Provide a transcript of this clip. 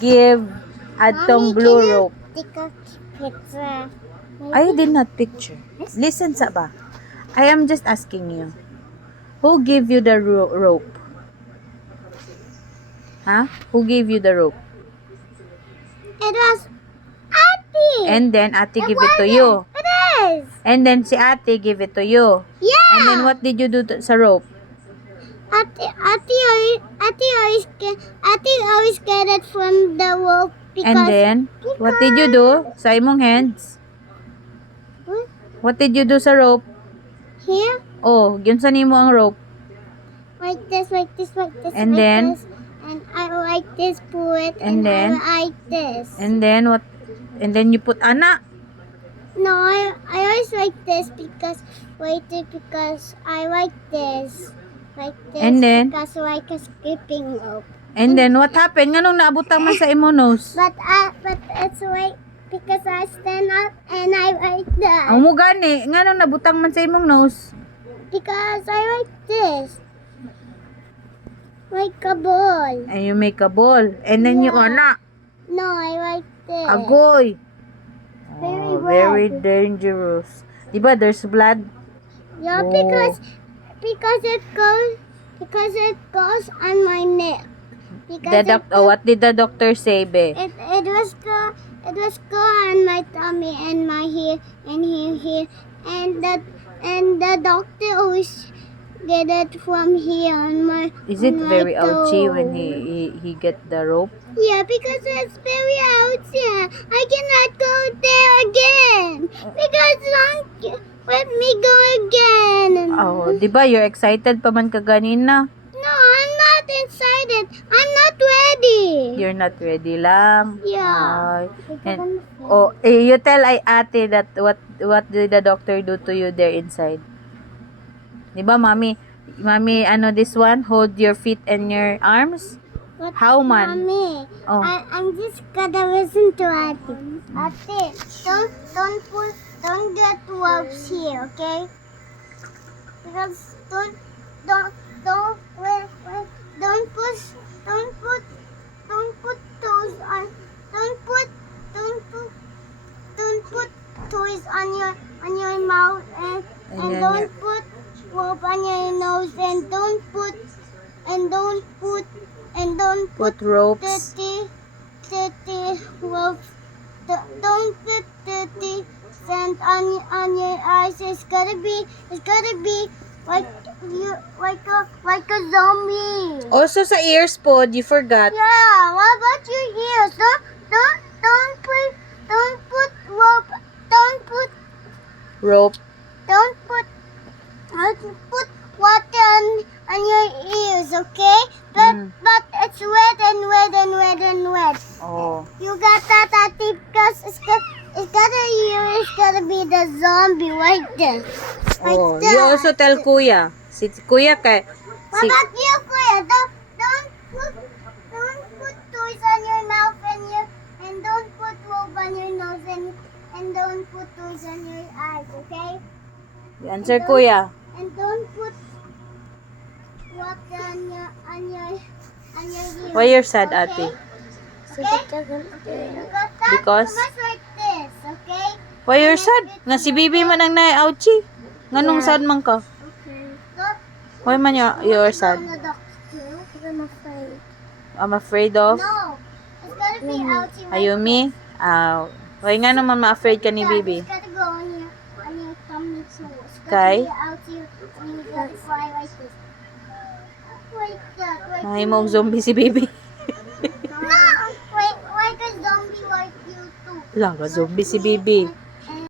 give atong Mommy, blue can you rope. take a picture? I did not picture. Listen sa ba. I am just asking you. Who gave you the rope? Huh? Who gave you the rope? It was Ate. And then Ate give it to you. It is. And then si Ate give it to you. Yeah. And then what did you do sa rope? Ate always get it from the rope because. And then, what did you do sa imong hands? What? What did you do sa rope? Here? Oh, ginsa nimo ang rope. Like this, like this, like this, And like then? this. And I like this, pull it, And then? I like this. And then what? And then you put ana. No, I always like this because because I like this. Like this. And then? Because I like a skipping rope. And then what happened? Nganong naabutang man sa imo nose? But it's like because I stand up and I like that. Ang mo gani, nganong nabutang man sa imong nose? Because I like this. Like a ball. And you make a ball. And then you Yeah. ana. No, I like this. Agoy. Very Oh, very red. dangerous. Diba there's blood? Yeah, Oh. because it goes on my neck. Because What did the doctor say, be? it was go on my tummy and my here and here and the doctor always get it from here on my. Is it on my very ouchy when toe. he get the rope? Yeah, because it's very outsy. I cannot go there again because let me go again. Oh, di ba you're excited pa man ka ganina? No, I'm not excited. I'm not ready. You're not ready lang. Yeah. Ay. You tell ate that what did the doctor do to you there inside? Di ba, mommy, ano this one? Hold your feet and your arms? But How man? Mommy, Oh. I'm just gonna listen to Ate. Ate, don't get ropes here, okay? Because don't put toes on, don't put toys on your mouth and Ayan, don't put rope on your nose and don't put Put ropes. 30 ropes. Don't put 30 cent on your eyes. It's gotta be like like a zombie. Also sa ears pod, you forgot. Yeah. What about your ears? Don't put rope. Rope. Don't put water on your ears, okay? But it's wet and wet and wet and wet. Oh. You got that, Ate? Because it's gotta be the zombie like this. Like Oh, that. you also tell kuya. Si kuya kay What about you, Kuya? Don't put toys on your mouth and don't put rope on your nose and don't put toys on your eyes, okay? you answer kuya. And don't put water on your ears. Why you're sad, okay? ate? Because Because? much like this, okay? Why you're sad? Nga si Bibi man ang na-ouchie. Nganong sad man ka? Okay. Don't Why man you're sad? on the doctor because I'm afraid. I'm afraid of No, it's gotta be outside. Ayumi. Why nga naman ma-afraid ka ni Bibi? It's gotta go on your tummy too. It's Kay? gotta be outside and you gotta fly like this. Like that. Like Mahimong zombie si Bibi. No, like a zombie like you too. Wala ka zombie si Bibi.